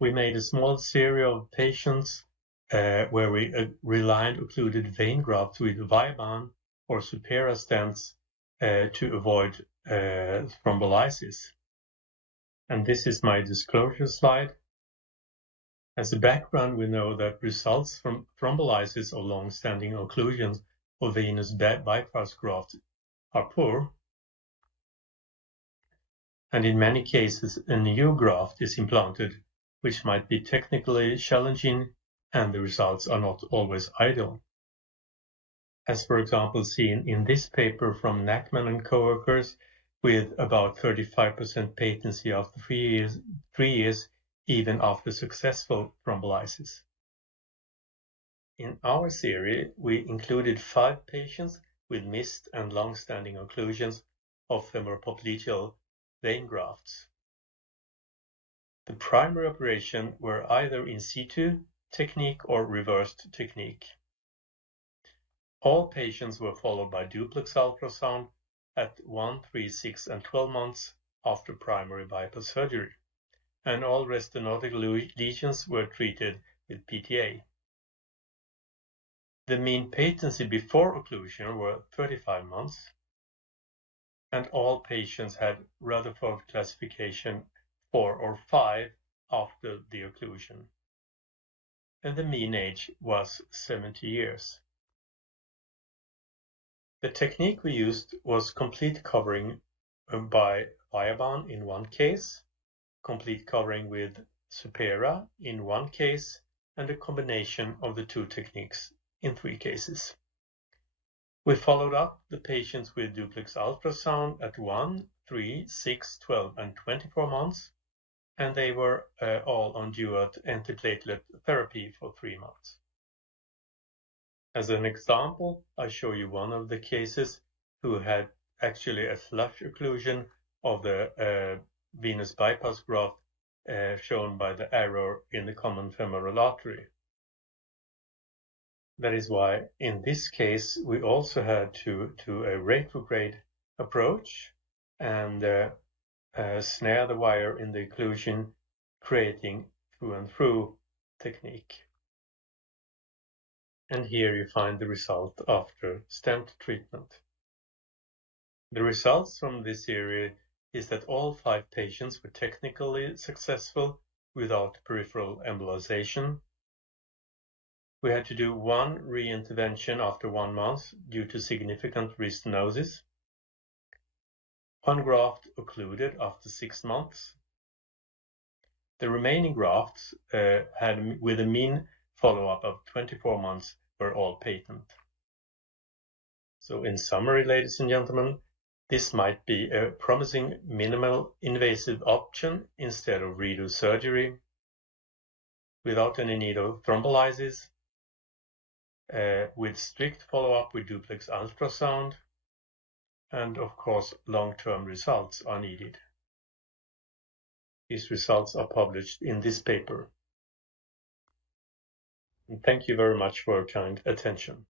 We made a small series of patients where we relied occluded vein grafts with viabahn or superior stents to avoid thrombolysis. And this is my disclosure slide. As a background, we know that results from thrombolysis or long-standing occlusions of venous bypass grafts are poor. And in many cases, a new graft is implanted, which might be technically challenging, and the results are not always ideal. As for example seen in this paper from Nachman and co-workers, with about 35% patency after 3 years, even after successful thrombolysis. In our series, we included 5 patients with missed and long-standing occlusions of femoropopliteal vein grafts. The primary operation were either in situ technique or reversed technique. All patients were followed by duplex ultrasound at 1, 3, 6, and 12 months after primary bypass surgery, and all restenotic lesions were treated with PTA. The mean patency before occlusion were 35 months, and all patients had Rutherford classification 4 or 5 after the occlusion, and the mean age was 70 years. The technique we used was complete covering by viabahn in one case, complete covering with Supera in one case, and a combination of the two techniques in 3 cases. We followed up the patients with duplex ultrasound at 1, 3, 6, 12, and 24 months, and they were all on dual antiplatelet therapy for 3 months. As an example, I show you one of the cases who had actually a flush occlusion of the venous bypass graft shown by the arrow in the common femoral artery. That is why in this case we also had to do a retrograde approach and snare the wire in the occlusion, creating through and through technique. And here you find the result after stent treatment. The results from this series is that all 5 patients were technically successful without peripheral embolization. We had to do 1 re-intervention after 1 month due to significant restenosis. 1 graft occluded after 6 months. The remaining grafts had with a mean follow-up of 24 months were all patent. So in summary, ladies and gentlemen, this might be a promising minimal invasive option instead of redo surgery, without any need of thrombolysis, with strict follow-up with duplex ultrasound, and of course long-term results are needed. These results are published in this paper. And thank you very much for your kind attention.